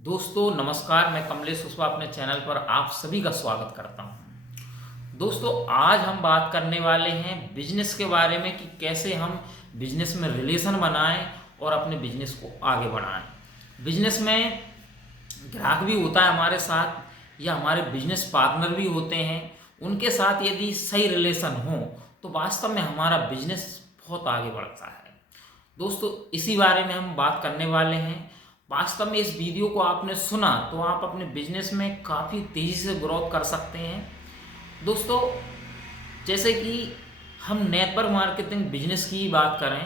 दोस्तों नमस्कार, मैं कमलेश कुशवाहा अपने चैनल पर आप सभी का स्वागत करता हूं। दोस्तों आज हम बात करने वाले हैं बिजनेस के बारे में कि कैसे हम बिजनेस में रिलेशन बनाएं और अपने बिजनेस को आगे बढ़ाएं। बिजनेस में ग्राहक भी होता है हमारे साथ या हमारे बिजनेस पार्टनर भी होते हैं, उनके साथ यदि सही रिलेशन हो तो वास्तव में हमारा बिजनेस बहुत आगे बढ़ता है। दोस्तों इसी बारे में हम बात करने वाले हैं। वास्तव में इस वीडियो को आपने सुना तो आप अपने बिजनेस में काफ़ी तेज़ी से ग्रोथ कर सकते हैं। दोस्तों जैसे कि हम नेटवर्क मार्केटिंग बिजनेस की बात करें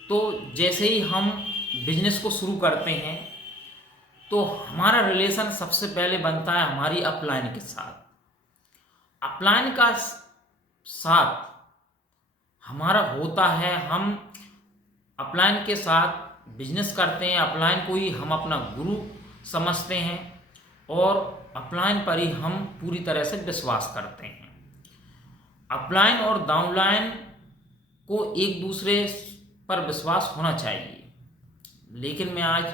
तो जैसे ही हम बिजनेस को शुरू करते हैं तो हमारा रिलेशन सबसे पहले बनता है हमारी अपलाइन के साथ। अपलाइन का साथ हमारा होता है, हम अपलाइन के साथ बिजनेस करते हैं, अपलाइन को ही हम अपना गुरु समझते हैं और अपलाइन पर ही हम पूरी तरह से विश्वास करते हैं। अपलाइन और डाउनलाइन को एक दूसरे पर विश्वास होना चाहिए, लेकिन मैं आज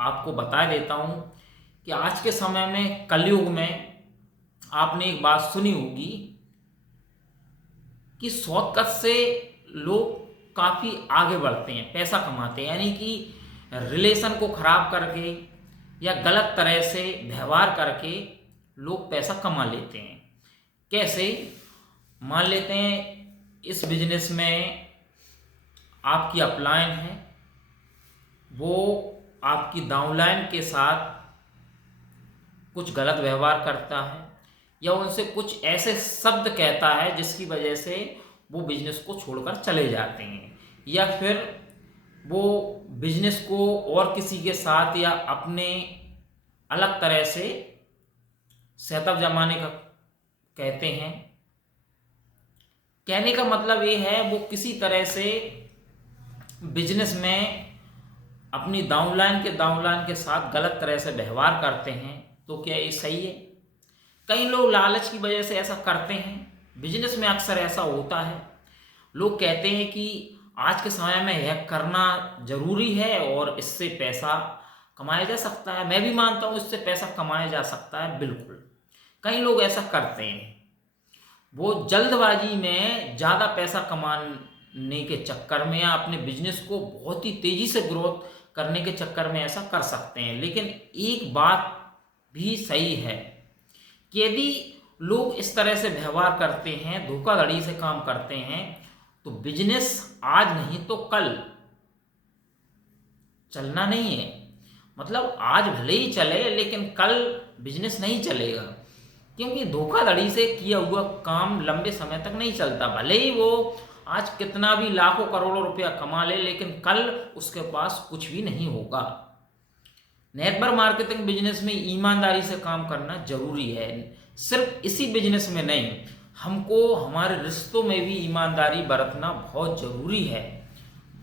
आपको बता देता हूँ कि आज के समय में कलयुग में आपने एक बात सुनी होगी कि शॉर्टकट से लोग काफ़ी आगे बढ़ते हैं, पैसा कमाते हैं, यानी कि रिलेशन को ख़राब करके या गलत तरह से व्यवहार करके लोग पैसा कमा लेते हैं। कैसे? मान लेते हैं इस बिजनेस में आपकी अपलाइन है, वो आपकी डाउनलाइन के साथ कुछ गलत व्यवहार करता है या उनसे कुछ ऐसे शब्द कहता है जिसकी वजह से वो बिजनेस को छोड़कर चले जाते हैं, या फिर वो बिजनेस को और किसी के साथ या अपने अलग तरह से सेटअप जमाने का कहते हैं। कहने का मतलब ये है वो किसी तरह से बिजनेस में अपनी डाउनलाइन के साथ गलत तरह से व्यवहार करते हैं। तो क्या ये सही है? कई लोग लालच की वजह से ऐसा करते हैं। बिजनेस में अक्सर ऐसा होता है, लोग कहते हैं कि आज के समय में यह करना जरूरी है और इससे पैसा कमाया जा सकता है। मैं भी मानता हूँ इससे पैसा कमाया जा सकता है, बिल्कुल। कई लोग ऐसा करते हैं, वो जल्दबाजी में ज़्यादा पैसा कमाने के चक्कर में या अपने बिजनेस को बहुत ही तेज़ी से ग्रोथ करने के चक्कर में ऐसा कर सकते हैं। लेकिन एक बात भी सही है कि यदि लोग इस तरह से व्यवहार करते हैं, धोखाधड़ी से काम करते हैं, तो बिजनेस आज नहीं तो कल चलना नहीं है। मतलब आज भले ही चले लेकिन कल बिजनेस नहीं चलेगा, क्योंकि धोखाधड़ी से किया हुआ काम लंबे समय तक नहीं चलता। भले ही वो आज कितना भी लाखों करोड़ों रुपया कमा ले, लेकिन कल उसके पास कुछ भी नहीं होगा। नेटवर्क मार्केटिंग बिजनेस में ईमानदारी से काम करना जरूरी है। सिर्फ इसी बिजनेस में नहीं, हमको हमारे रिश्तों में भी ईमानदारी बरतना बहुत ज़रूरी है,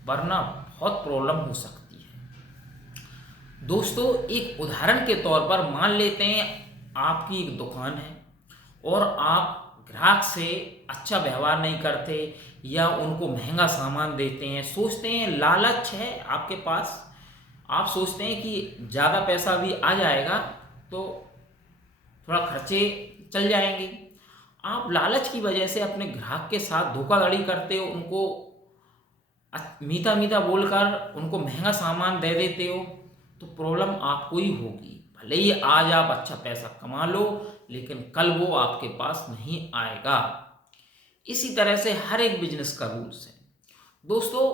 वरना बहुत प्रॉब्लम हो सकती है। दोस्तों एक उदाहरण के तौर पर मान लेते हैं आपकी एक दुकान है और आप ग्राहक से अच्छा व्यवहार नहीं करते या उनको महंगा सामान देते हैं। सोचते हैं लालच है आपके पास, आप सोचते हैं कि ज़्यादा पैसा भी आ जाएगा तो थोड़ा खर्चे चल जाएंगे। आप लालच की वजह से अपने ग्राहक के साथ धोखाधड़ी करते हो, उनको मीठा मीठा बोलकर उनको महंगा सामान दे देते हो, तो प्रॉब्लम आपको ही होगी। भले ही आज आप अच्छा पैसा कमा लो, लेकिन कल वो आपके पास नहीं आएगा। इसी तरह से हर एक बिजनेस का रूल्स है। दोस्तों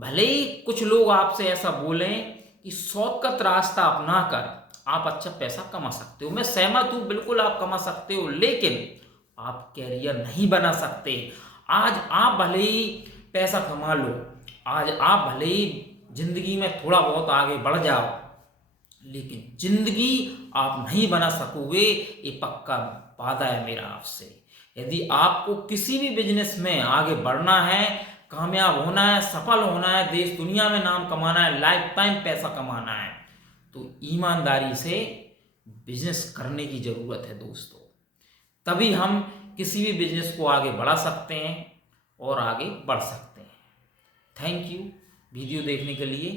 भले ही कुछ लोग आपसे ऐसा बोलें कि शॉर्टकट रास्ता अपनाकर आप अच्छा पैसा कमा सकते हो, मैं सहमत हूँ, बिल्कुल आप कमा सकते हो, लेकिन आप कैरियर नहीं बना सकते। आज आप भले ही पैसा कमा लो, आज आप भले ही जिंदगी में थोड़ा बहुत आगे बढ़ जाओ, लेकिन जिंदगी आप नहीं बना सकोगे, ये पक्का वादा है मेरा आपसे। यदि आपको किसी भी बिजनेस में आगे बढ़ना है, कामयाब होना है, सफल होना है, देश दुनिया में नाम कमाना है, लाइफ टाइम पैसा कमाना है, तो ईमानदारी से बिजनेस करने की ज़रूरत है दोस्तों। तभी हम किसी भी बिजनेस को आगे बढ़ा सकते हैं और आगे बढ़ सकते हैं। थैंक यू वीडियो देखने के लिए।